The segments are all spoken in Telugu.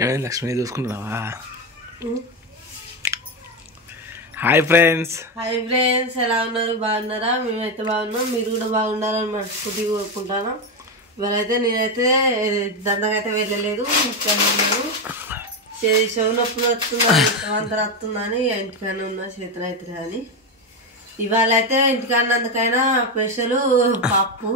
ఏమైంది లక్ష్మి చూసుకుంటున్నావా? హాయ్ ఫ్రెండ్స్, ఎలా ఉన్నారు? బాగున్నారా? మేమైతే బాగున్నాం, మీరు కూడా బాగున్నారని మనస్ఫూర్తి కోరుకుంటాను. ఇవాళైతే నేనైతే దండకైతే వెళ్ళలేదు, ఉన్నాను. చెవు నొప్పులు వస్తున్నాయి, అంతా వస్తుందని ఇంటికానే ఉన్నా, చేతులు అవుతుంది అని. ఇవాళ అయితే ఇంటికాడినందుకైనా స్పెషల్ పప్పు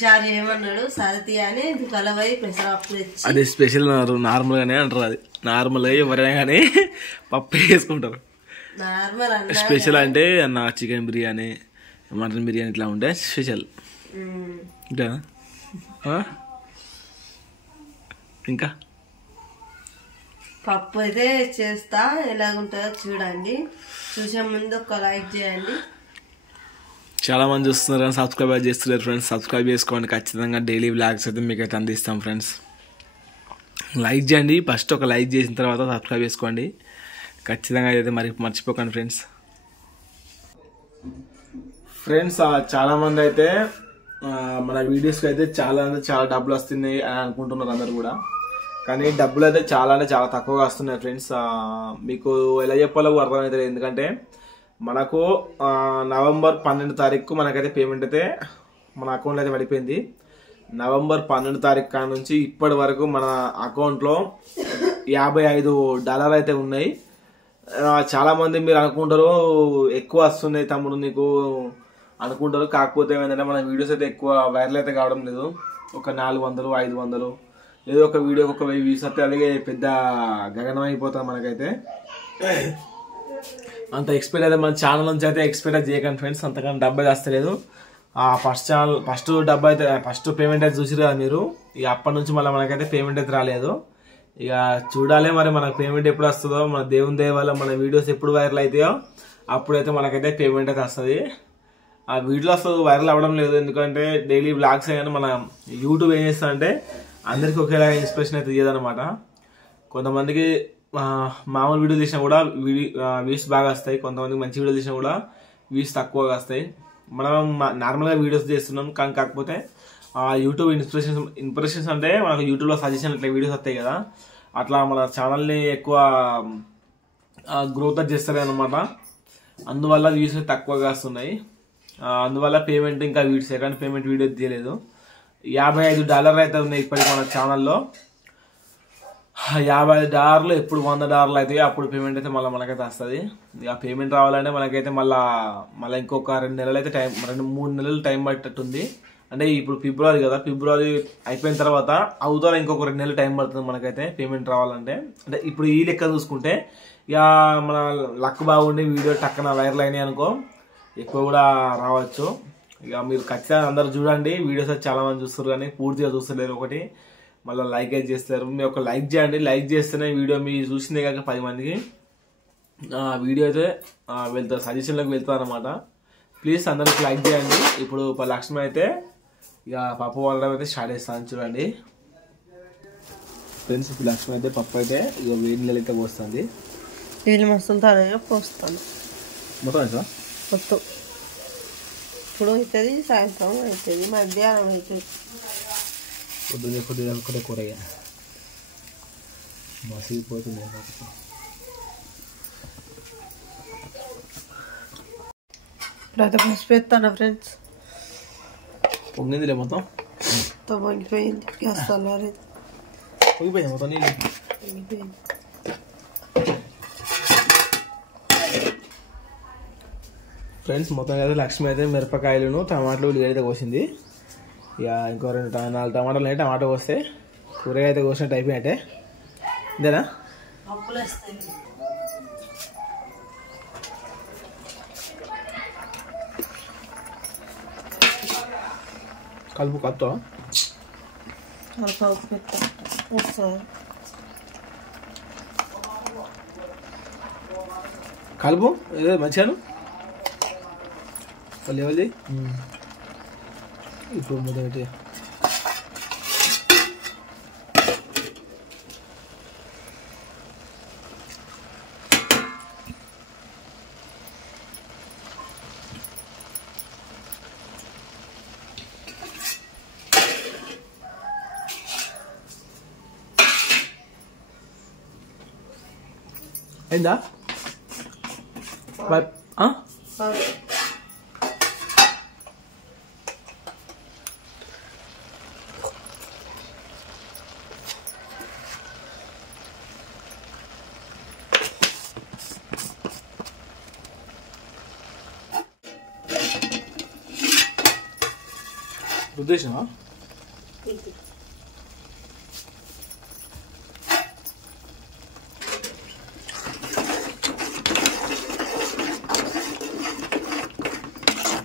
చారు చేయమన్నాడు. సరతి అని ఇంటికాల పోయి పెసర పప్పు తెచ్చి, అది స్పెషల్ నార్మల్ గానే అంటారు. అది నార్మల్ ఎవరైనా కానీ పప్పు వేసుకుంటారు. నార్మల్ స్పెషల్ అంటే అన్న చికెన్ బిర్యానీ, మటన్ బిర్యానీ ఇట్లా ఉంటే స్పెషల్. ఇంకా పప్పు అయితే చేస్తా, ఎలాగుంటుందో చూడండి. చూసే ముందు ఒక లైక్ చేయండి. చాలా మంది చూస్తున్నారు కానీ సబ్స్క్రైబ్ చేస్తున్నారు ఫ్రెండ్స్. సబ్స్క్రైబ్ చేసుకోండి ఖచ్చితంగా. డైలీ వ్లాగ్స్ అయితే మీకు అయితే అందిస్తాం ఫ్రెండ్స్. లైక్ చేయండి, ఫస్ట్ ఒక లైక్ చేసిన తర్వాత సబ్స్క్రైబ్ చేసుకోండి ఖచ్చితంగా. అయితే మరి మర్చిపోకండి ఫ్రెండ్స్. చాలామంది అయితే మన వీడియోస్కి అయితే చాలా డబ్బులు వస్తున్నాయి అని అనుకుంటున్నారు అందరు కూడా. కానీ డబ్బులు అయితే చాలా తక్కువగా వస్తున్నాయి ఫ్రెండ్స్. మీకు ఎలా చెప్పాలో అర్థమవుతుంది. ఎందుకంటే మనకు నవంబర్ 12 తారీఖు మనకైతే పేమెంట్ అయితే మన అకౌంట్లో అయితే పడిపోయింది. నవంబర్ 12 తారీఖు కాడ నుంచి ఇప్పటి వరకు మన అకౌంట్లో $55 అయితే ఉన్నాయి. చాలామంది మీరు అనుకుంటారు ఎక్కువ వస్తున్నాయి తమ్ముడు నీకు అనుకుంటారు. కాకపోతే ఏంటంటే మన వీడియోస్ అయితే ఎక్కువ వైరల్ అయితే కావడం లేదు. ఒక 400, 500 ఏదో ఒక వీడియోకి ఒక 1000 వ్యూస్ వస్తే అలాగే పెద్ద గగనం అయిపోతుంది మనకైతే. అంత ఎక్స్పెక్ట్ అయితే మన ఛానల్ నుంచి అయితే ఎక్స్పెక్ట్ చేయకండి ఫ్రెండ్స్. అంతకన్నా డబ్బు అయితే వస్తలేదు. ఫస్ట్ పేమెంట్ అయితే చూసిరు కదా మీరు. ఇక అప్పటి నుంచి మళ్ళీ మనకైతే పేమెంట్ అయితే రాలేదు. ఇక చూడాలి మరి మనకు పేమెంట్ ఎప్పుడు వస్తుందో. మన దేవుని దయ వల్ల మన వీడియోస్ ఎప్పుడు వైరల్ అవుతాయో అప్పుడైతే మనకైతే పేమెంట్ అయితే వస్తుంది. ఆ వీడియోస్ వైరల్ అవ్వడం లేదు ఎందుకంటే డైలీ వ్లాగ్స్ అయినా మన యూట్యూబ్ ఏం చేస్తుందంటే అందరికీ ఒకేలా ఇన్స్పిరేషన్ అయితే ఇయ్యదనమాట. కొంతమందికి మామూలు వీడియో తీసినా కూడా వ్యూస్ బాగా వస్తాయి, కొంతమందికి మంచి వీడియో తీసినా కూడా వ్యూస్ తక్కువగా వస్తాయి. మనం నార్మల్గా వీడియోస్ చేస్తున్నాం కానీ కాకపోతే యూట్యూబ్ ఇన్స్పిరేషన్స్ అంటే మనకు యూట్యూబ్లో సజెషన్ ఇట్లా వీడియోస్ వస్తాయి కదా, అట్లా మన ఛానల్ని ఎక్కువ గ్రోత్ చేస్తారు అనమాట. అందువల్ల వ్యూస్ తక్కువగా వస్తున్నాయి. అందువల్ల పేమెంట్ ఇంకా సెకండ్ పేమెంట్ వీడియో తీయలేదు. $55 అయితే ఉన్నాయి ఇప్పటికి మన ఛానల్లో. $50 ఎప్పుడు $100 అయితే అప్పుడు పేమెంట్ అయితే మళ్ళీ మనకైతే వస్తుంది. ఇక పేమెంట్ రావాలంటే మనకైతే మళ్ళీ ఇంకొక 2 నెలలు అయితే 3 నెలలు టైం పట్టేట్టుంది. అంటే ఇప్పుడు ఫిబ్రవరి కదా, ఫిబ్రవరి అయిపోయిన తర్వాత అవుతారా ఇంకొక 2 నెలలు టైం పడుతుంది మనకైతే పేమెంట్ రావాలంటే. అంటే ఇప్పుడు ఈ లెక్క చూసుకుంటే ఇక మన లక్ బాగుండి వీడియో టక్కన వైరల్ అయినాయి అనుకో ఎక్కువ కూడా రావచ్చు. ఇక మీరు ఖచ్చితంగా అందరు చూడండి. వీడియోస్ అయితే చాలా మంది చూస్తారు కానీ పూర్తిగా చూస్తలేరు. ఒకటి మళ్ళీ లైక్ అయితే చేస్తారు. మీరు ఒక లైక్ చేయండి. లైక్ చేస్తేనే వీడియో మీరు చూసిందే కాక 10 మందికి వీడియో అయితే వెళ్తారు, సజెషన్లోకి వెళ్తారు అనమాట. ప్లీజ్ అందరికి లైక్ చేయండి. ఇప్పుడు లక్ష్మి అయితే ఇక పప్పు వండడం అయితే స్టార్ట్ చేస్తాను చూడండి ఫ్రెండ్స్. ఇప్పుడు లక్ష్మి అయితే పప్పు అయితే ఇక వేడి నీళ్ళు అయితే పోస్తుంది. నీళ్ళు మస్తుంటానే పోస్తాను మొత్తం మొత్తం. ఇప్పుడు అవుతుంది, సాయంత్రం అవుతుంది, మధ్యాహ్నం అవుతుంది. పొద్దున్న ఒకటే కూరగా మసిగిపోతుంది. ఇప్పుడైతే పసుపు వేస్తాను ఫ్రెండ్స్. పొంగిందిలే మొత్తం పొంగిపోయింది. గ్యాస్ తల్లారేది పొంగిపోయింది మొత్తం నీళ్ళు పొంగిపోయింది. ఫ్రెండ్స్ మొత్తం అయితే లక్ష్మి అయితే మిరపకాయలను టమాటాలు ఉల్లిగడ్డ అయితే కోసింది. ఇక ఇంకో 4 టమాటాలు అయితే టమాటా కోస్తే కూరగాయ అయితే కోసినట్టు అయిపోయినట్టే. అంతేనా? కలుపు కలుపుతా కలుపు ఏదో మంచిగాను లేవది. ఇప్పుడు మొదటి అయిందా రుద్దేశమా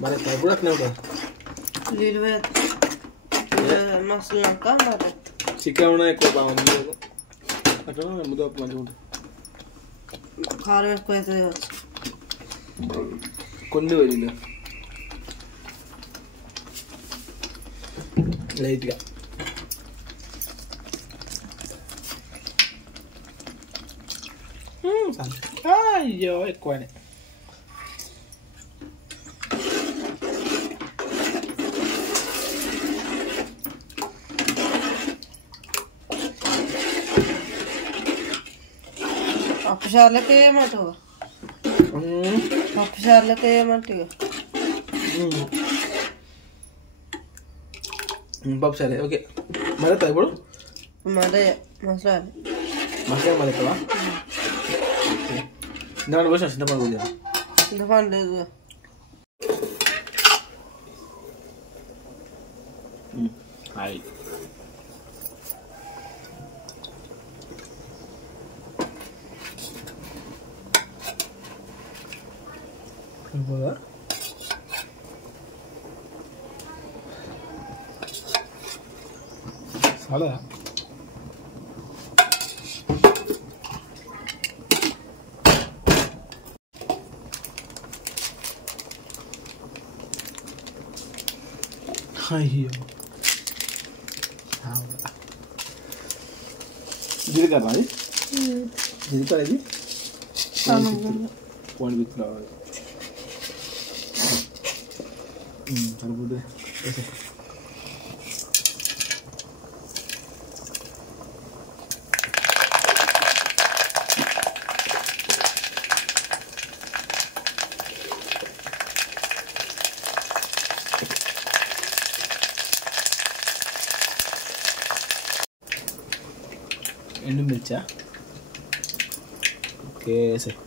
మరి ఎప్పుడు అట్లే ఉంటుంది మసలాక చికెన్ కూడా ఎక్కువ బాగుంది అట్లా ముద్ద మంచిగా ఉంటుంది కారం ఎక్కువ అవుతుంది కొన్ని పోయింది లైట్గా అయ్యో ఎక్కువనే పప్పుచారులకి ఏమంటావు పప్పుచారులకి ఏమంటావు పప్పు సరే ఓకే మరి ఇప్పుడు మరే మసాలా మసాలా మరి ఎక్కవా చింతపండు పోసిన చింతపండు పోయా చింతపండు లేదు హాయ్ పోదా చాలా అయ్యో జీలకర్ర అది జీలకర్ర ఇది కోడి బిత్తు కావాలి సరిపోతుంది ఎండుమిర్చా okay sir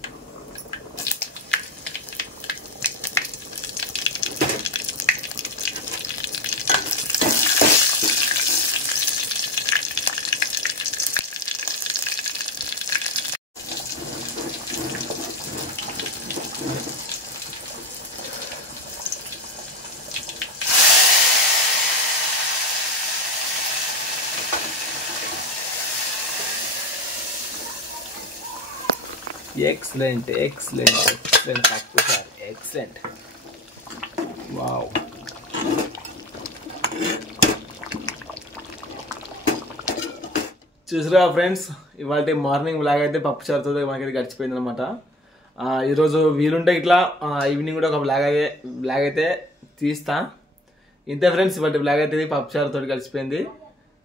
Excellent, excellent, excellent, excellent. Wow. చూసారా ఫ్రెండ్స్, ఇవాళ మార్నింగ్ బ్లాగ్ అయితే పప్పు చారుతో మనకైతే గడిచిపోయింది అనమాట. ఈరోజు వీలుంటే ఇట్లా ఈవినింగ్ కూడా ఒక బ్లాగ్ అయితే తీస్తా. ఇంతే ఫ్రెండ్స్, ఇవాళ బ్లాగ్ అయితే పప్పు చారుతో గడిచిపోయింది.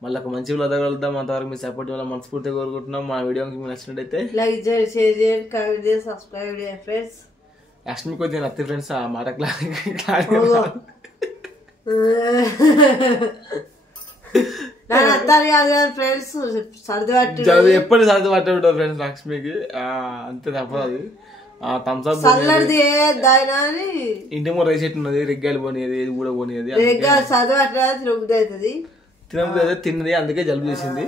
మళ్ళీ ఒక మంచి బ్లాగ్ కలుద్దాం. అంతవరకు మీ సపోర్ట్ వల్ల మనస్ఫూర్తిగా కోరుకుంటున్నాం. మా వీడియోకి మీకు నచ్చినట్టయితే లైక్ చేయండి, షేర్ చేయండి, కామెంట్ చేయండి, సబ్స్క్రైబ్ చేయండి ఫ్రెండ్స్. లక్ష్మి కొద్దిగా నత్తి ఫ్రెండ్స్ ఆ మాట ఫ్రెండ్స్ సర్ది పట్టి ఎప్పుడు సర్ది పట్టు ఫ్రెండ్స్ లక్ష్మికి అంతే తప్పదు. థమ్స్ అప్ ఇంటి ముందు రైస్ చెట్టు ఉన్నది, రెగ్గాలు పోనీది, ఇది కూడా పోనీది. సర్ది పట్టిన తినబుద్ధి అవుతుంది, తిన్నది, అందుకే జలుబు చేసింది.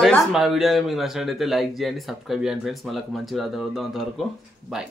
ఫ్రెండ్స్ మా వీడియో మీకు నచ్చినట్టయితే లైక్ చేయండి, సబ్స్క్రైబ్ చేయండి ఫ్రెండ్స్. మళ్ళీ మంచి అంతవరకు బాయ్.